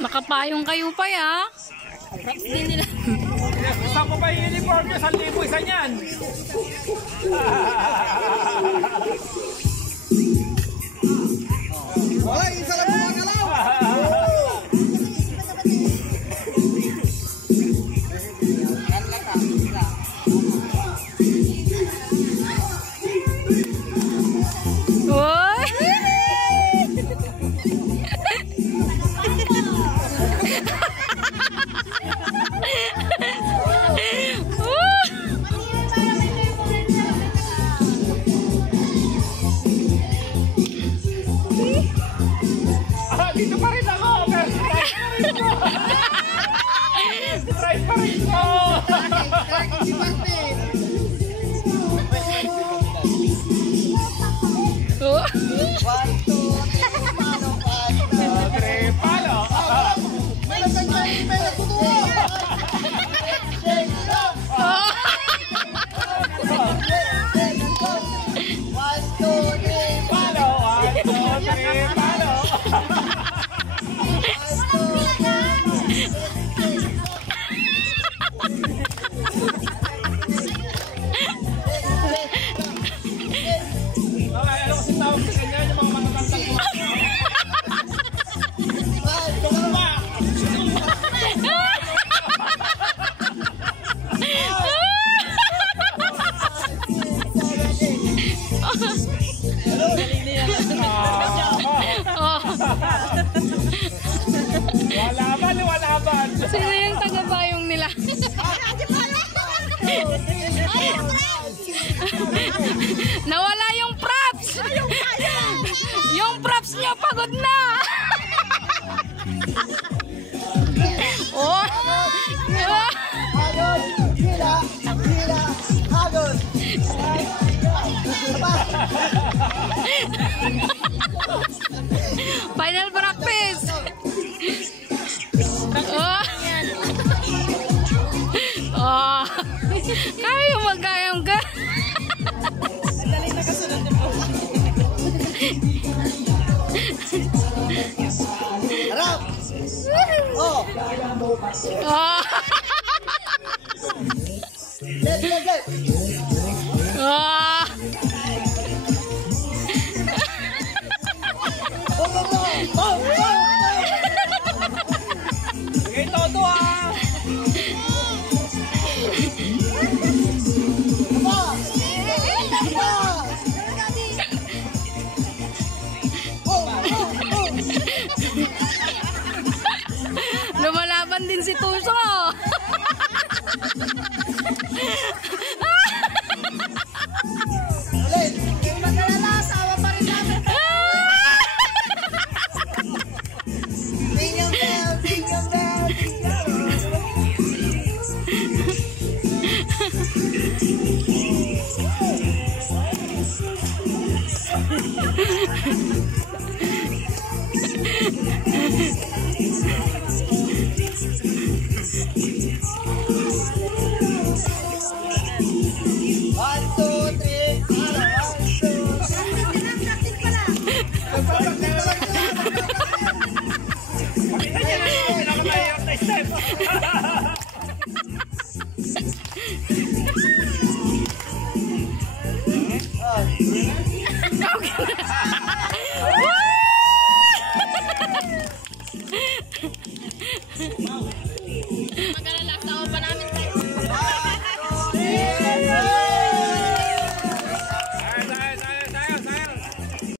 Nakapayong kayo pa ya. Props din nila. Gusto mo ba yung uniform nyo? 1,000 isa niyan. Wala, isa lang mga kalaw. Dito pa rin ako! Try pa rin ko! Walaban! Sino yung taga-bayong nila? Nawala yung props! Yung props niya pagod na! Oh! Hagod! Hila! Hila! Hagod! Final practice! Oh! Kaya magkayang ka! Dali na kasunod mo. Harap! Oh! Oh! Left, left, left! Oh! Oh, oh, oh! Oh, oh! Sige, todo ah! Lumalaban din si Tuso. Ulit! Magalala, asawa pa rin namin. Single bell, single bell, One, two, three, Pinakamahirap na step! Woo!